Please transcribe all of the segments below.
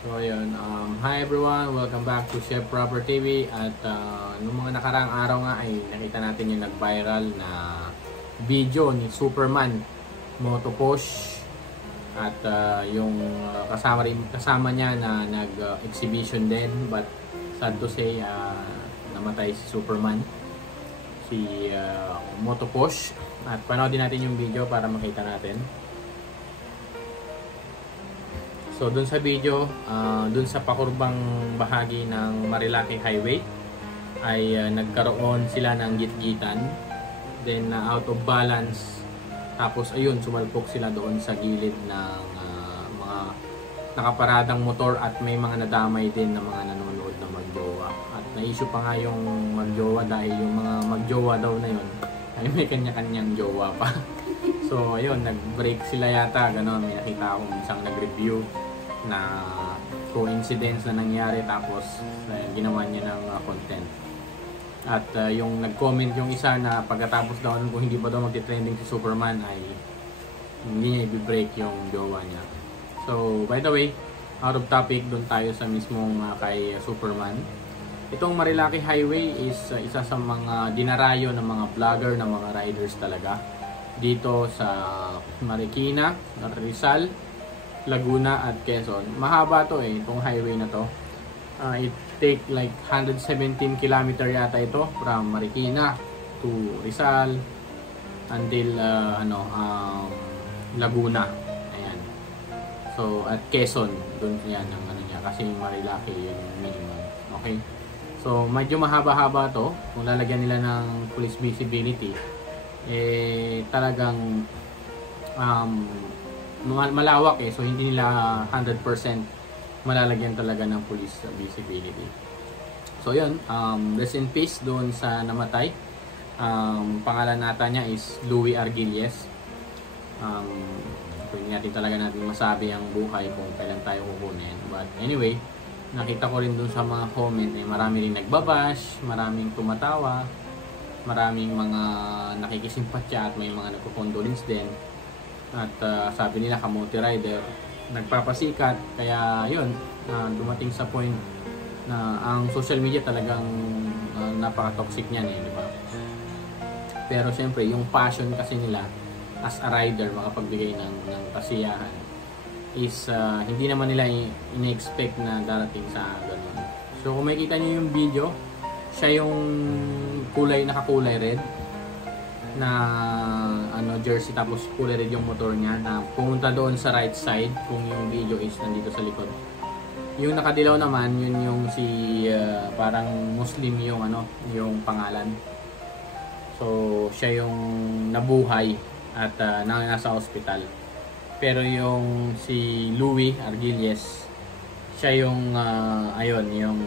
So ayun, hi everyone, welcome back to Chef Proper TV. At nung mga nakaraang araw nga ay nakita natin yung nag-viral na video ni Superman Motoposh. At yung kasama niya na nag-exhibition din, but sad to say namatay si Superman, si Motoposh. At panoodin natin yung video para makita natin. So dun sa video, dun sa pakurbang bahagi ng Marilaki Highway ay nagkaroon sila ng gitgitan, then out of balance, tapos ayun, sumalpok sila doon sa gilid ng mga nakaparadang motor at may mga nadamay din na mga nanonood na magjowa. At na-issue pa nga yung magjowa dahil yung mga magjowa daw na yun ay may kanya-kanyang jowa pa. So ayun, nag-break sila yata, gano'n. May nakita akong isang nag-review na coincidence na nangyari, tapos ginawa niya ng content. At yung nag-comment yung isa na pagkatapos daw kung hindi pa daw magti-trending si Superman ay hindi niya i-break yung jowa niya. So by the way, out of topic, doon tayo sa mismong kay Superman. Itong Marilaki Highway is isa sa mga dinarayo ng mga vlogger, ng mga riders talaga dito sa Marikina, Rizal, Laguna at Quezon. Mahaba to itong highway na to. It take like 117 km yata ito from Marikina to Rizal until Laguna. Ayan. So at Quezon, doon yan ang ano niya, kasi Marilaki yung minimum. Okay? So medyo mahaba-haba to. Kung lalagyan nila ng police visibility, talagang malawak so hindi nila 100% malalagyan talaga ng police visibility. So yun, rest in peace doon sa namatay. Pangalan nata niya is Louie Arguelles. Hindi natin talaga masabi ang buhay kung kailan tayo kukunin, but anyway, nakita ko rin doon sa mga comment marami rin nagbabash, maraming tumatawa, maraming mga nakikisimpatya at may mga nagko-condolence din. At sabi nila kamote rider, nagpapasikat. Kaya yun, dumating sa point na ang social media talagang napaka-toxic niyan di ba? Pero syempre, yung passion kasi nila as a rider, makapagbigay ng kasiyahan, is hindi naman nila ina-expect na darating sa ganun. So kung makikita niyo yung video, siya yung nakakulay red na jersey, tapos kulay red yung motor niya na pumunta doon sa right side. Kung yung video is nandito sa likod, yung nakadilaw naman, yun yung si parang Muslim yung yung pangalan. So siya yung nabuhay at nasa hospital. Pero yung si Louie Arguelles, siya yung ayun, yung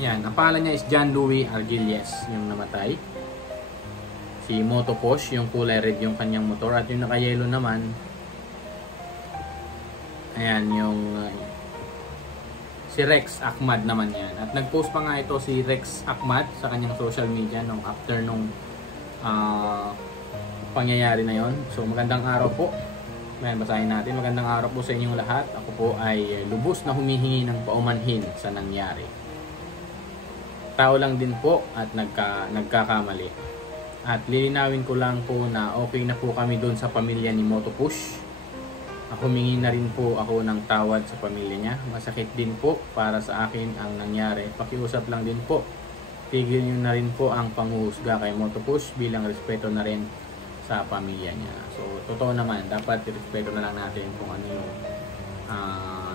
yan, ang pangalan niya is John Louie Arguelles, yung namatay. Si Motoposh, yung kulay red yung kanyang motor, at yung naka-yellow naman, ayan, yung si Rex Ahmad naman yan. At nag-post pa nga ito si Rex Ahmad sa kanyang social media nung after nung pangyayari na yon. So magandang araw po. Ayan, basahin natin. Magandang araw po sa inyong lahat. Ako po ay lubos na humihingi ng paumanhin sa nangyari. Tao lang din po at nagkakamali. At lilinawin ko lang po na okay na po kami doon sa pamilya ni Motoposh. Humingi na rin po ako ng tawad sa pamilya niya. Masakit din po para sa akin ang nangyari. Pakiusap lang din po. Tigil nyo na rin po ang panghuhusga kay Motoposh bilang respeto na rin sa pamilya niya. So totoo naman, dapat respeto na lang natin kung ano yung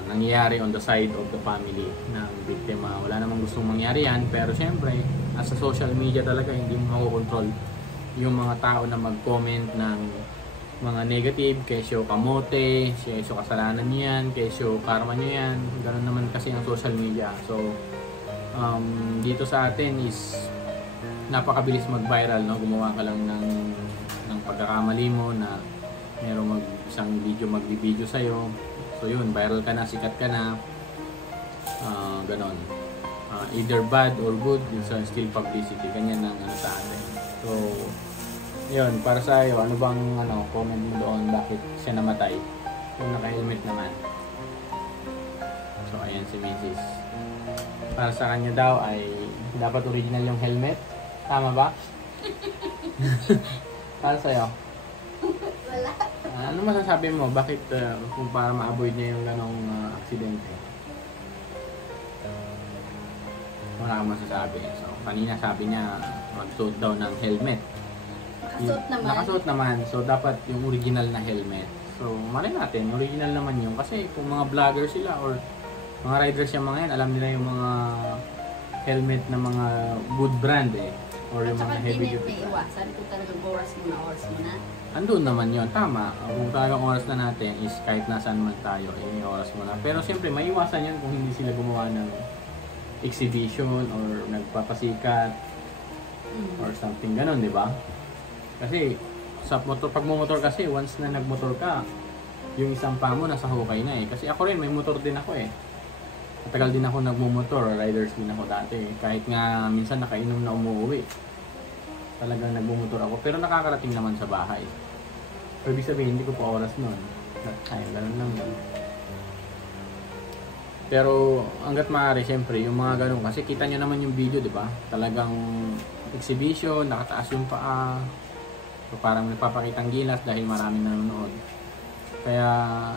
nangyayari on the side of the family ng biktima. Wala namang gustong mangyari yan, pero syempre as sa social media talaga hindi mo makokontrol yung mga tao na mag-comment ng mga negative, kesyo kamote, kesyo kasalanan niyan, kesyo karma niyo yan. Ganun naman kasi ang social media. So dito sa atin is napakabilis mag-viral, no? Gumawa ka lang ng pagkakamali mo na merong isang video magbibideo sa'yo. So yun, viral ka na, sikat ka na, ganon. Either bad or good, it's still publicity. Ganyan ang sa atin. So yun, para sa iyo, ano bang comment mo doon, bakit siya namatay? Kung naka-helmet naman. yan si Mrs. Para sa kanya daw ay dapat original yung helmet. Tama ba? Para sa'yo? Wala. Ano masasabi mo? Bakit kung para ma-avoid niya yung ganong aksidente? Wala kang masasabi. So, kanina sabi niya magsuot daw ng helmet. Nakasuot naman. Nakasuot naman. So, dapat yung original na helmet. So, malay natin, original naman yun. Kasi kung mga vlogger sila or mga riders yung mga yan, alam nila yung mga helmet na mga good brand eh. Or At yung saka mga di heavy na duty. may iwasan kung talagang oras mo na. Andun naman yun, tama. Kung talagang oras na natin is kahit nasaan man tayo, eh, oras mo na. Pero siyempre, may iwasan yan kung hindi sila gumawa ng exhibition or nagpapasikat or something ganon, di ba? Kasi sa motor, pag motor kasi, once na nagmotor ka, yung isang paa mo nasa hukay na eh. Kasi ako rin, may motor din ako eh. Matagal din ako nagmumotor, riders din ako dati. Kahit nga minsan nakainom na umuwi. Talagang nagmumotor ako, pero nakakarating naman sa bahay. So, ibig sabihin, hindi ko pa oras nun. Ay, ganun lang yun. Pero, hanggat maaari, syempre, yung mga ganun, kasi kita nyo naman yung video, di ba? Talagang exhibition, nakataas yung paa. So, parang nagpapakitang gilas dahil maraming nanonood. Kaya,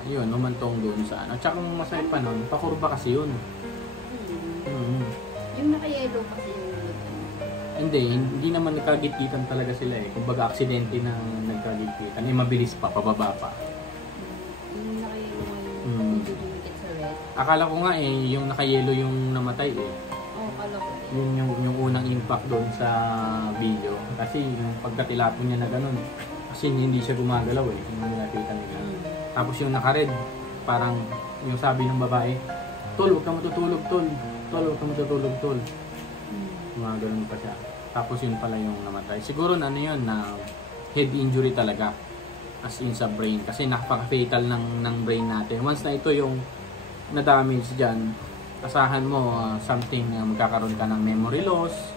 yun, humantong doon sa ano. At saka, kung masaya pa nun, pakurba kasi yun. Yung naka-yellow kasi yung Hindi naman nagkagit-gitan talaga sila eh. Kumbaga aksidente na nagkagit-gitan. Eh mabilis pa, pababa pa. yung naka-yellow yung dudumikit sa red. Akala ko nga eh, yung naka-yellow yung namatay eh. Oo, kala ko. Yung unang impact doon sa video. Kasi yung pagkatilapon niya na ganun. Kasi hindi siya gumagalaw eh. Yung nilapitan nila. Tapos yung naka-red, parang yung sabi ng babae, Tol, huwag ka matutulog, Tol. Tol, huwag ka matutulog, Tol. Mga ganun pa siya. Tapos yun pala yung namatay. Siguro na ano yun, na head injury talaga. As in sa brain. Kasi napaka-fatal ng brain natin. Once na ito yung na-damage dyan, asahan mo something magkakaroon ka ng memory loss,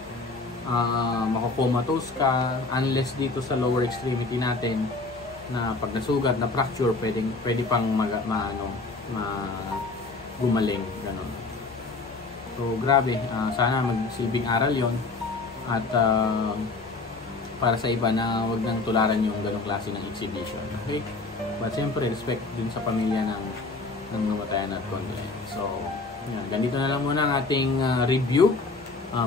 makukomatose ka, unless dito sa lower extremity natin, na pag nasugat, na fracture, pwede pang gumaling. Ganun. So, grabe. Sana magsilbing aral yon. At para sa iba na huwag nang tularan yung ganong klase ng exhibition. Okay? But siyempre, respect din sa pamilya ng namatayan at condolence. So, yan. Ganito na lang muna ang ating review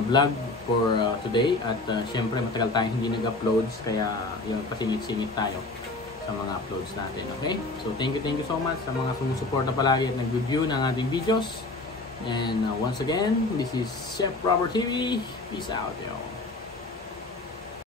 vlog for today. At siyempre, matagal tayong hindi nag-uploads. Kaya yung pasingit-singit tayo sa mga uploads natin. Okay? So, thank you so much sa mga sumusuporta palagi at nag-review ng ating videos. And once again, this is Chef Robert TV. Peace out, yo.